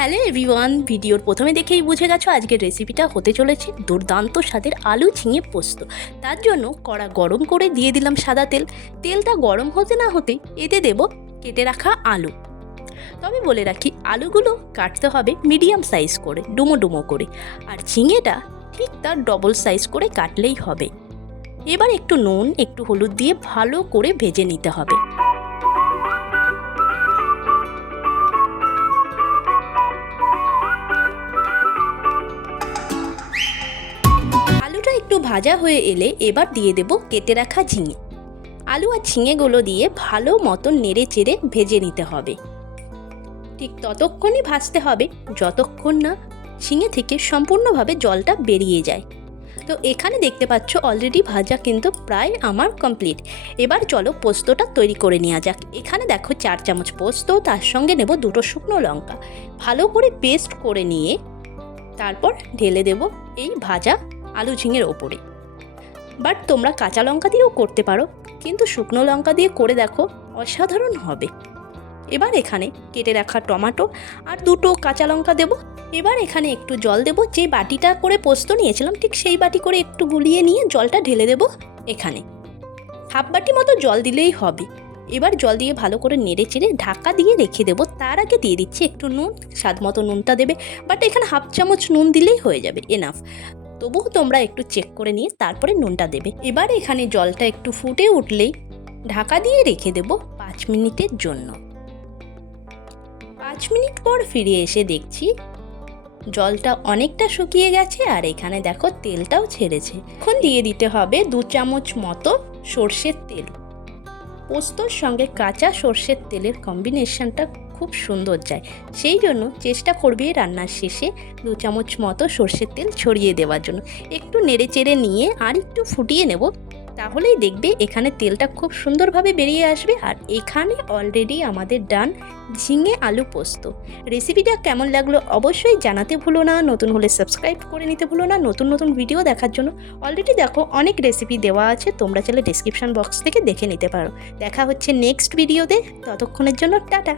Hello everyone ভিডিওর প্রথমে দেখেই বুঝে গেছো আজকের রেসিপিটা হতে চলেছে দুর্দান্ত স্বাদের আলু ঝিঙে পোস্ত। তার জন্য কড়া গরম করে দিয়ে দিলাম সাদা তেল। তেলটা গরম হতে না হতে এতে দেব কেটে রাখা আলু। তবে বলে রাখি, আলুগুলো কাটতে হবে মিডিয়াম সাইজ করে, ডুমো ডুমো করে। আর ঝিঙেটা ঠিক তার ডবল সাইজ করে কাটলেই হবে। এবার একটু নুন, একটু হলুদ দিয়ে ভালো করে ভেজে নিতে হবে। একটু ভাজা হয়ে এলে এবার দিয়ে দেব কেটে রাখা ঝিঙে। আলু আর ঝিঙেগুলো দিয়ে ভালো মতন নেড়ে চেড়ে ভেজে নিতে হবে। ঠিক ততক্ষণই ভাজতে হবে, যতক্ষণ না ঝিঙে থেকে সম্পূর্ণভাবে জলটা বেরিয়ে যায়। তো এখানে দেখতে পাচ্ছ অলরেডি ভাজা কিন্তু প্রায় আমার কমপ্লিট এবার চলো পোস্তটা তৈরি করে নেওয়া যাক। এখানে দেখো চার চামচ পোস্ত, তার সঙ্গে নেব দুটো শুকনো লঙ্কা। ভালো করে পেস্ট করে নিয়ে তারপর ঢেলে দেব এই ভাজা আলু ঝিঙের ওপরে। বাট তোমরা কাঁচা লঙ্কা দিয়েও করতে পারো, কিন্তু শুকনো লঙ্কা দিয়ে করে দেখো অসাধারণ হবে। এবার এখানে কেটে রাখা টমাটো আর দুটো কাঁচা লঙ্কা দেব। এবার এখানে একটু জল দেব যে বাটিটা করে পোস্ত নিয়েছিলাম, ঠিক সেই বাটি করে একটু গুলিয়ে নিয়ে জলটা ঢেলে দেব এখানে। হাফ বাটি মতো জল দিলেই হবে। এবার জল দিয়ে ভালো করে নেড়ে চেড়ে ঢাকা দিয়ে রেখে দেবো। তার আগে দিয়ে দিচ্ছি একটু নুন, স্বাদ মতো নুনটা দেবে, বাট এখানে হাফ চামচ নুন দিলেই হয়ে যাবে এনাফ তবুও তোমরা একটু চেক করে নিয়ে তারপরে নুনটা দেবে। এবার এখানে জলটা একটু ফুটে উঠলেই ঢাকা দিয়ে রেখে দেব পাঁচ মিনিটের জন্য। পাঁচ মিনিট পর ফিরে এসে দেখছি জলটা অনেকটা শুকিয়ে গেছে আর এখানে দেখো তেলটাও ছেড়েছে। এখন দিয়ে দিতে হবে দু চামচ মতো সর্ষের তেল। পোস্তর সঙ্গে কাঁচা সর্ষের তেলের কম্বিনেশনটা খুব সুন্দর যায়। সেই জন্য চেষ্টা করবি রান্নার শেষে দু চামচ মতো সর্ষের তেল ছড়িয়ে দেওয়ার জন্য। একটু নেড়ে চেড়ে নিয়ে আর একটু ফুটিয়ে নেব। তাহলেই দেখবে এখানে তেলটা খুব সুন্দরভাবে বেরিয়ে আসবে আর এখানে অলরেডি আমাদের ডান ঝিঙে আলু পোস্ত। রেসিপিটা কেমন লাগল অবশ্যই জানাতে ভুলো না, নতুন হলে সাবস্ক্রাইব করে নিতে ভুলো না, নতুন নতুন ভিডিও দেখার জন্য। অলরেডি দেখো অনেক রেসিপি দেওয়া আছে, তোমরা চাইলে ডিসক্রিপশন বক্স থেকে দেখে নিতে পারো। দেখা হচ্ছে নেক্সট ভিডিওতে ততক্ষণের জন্য টাটা।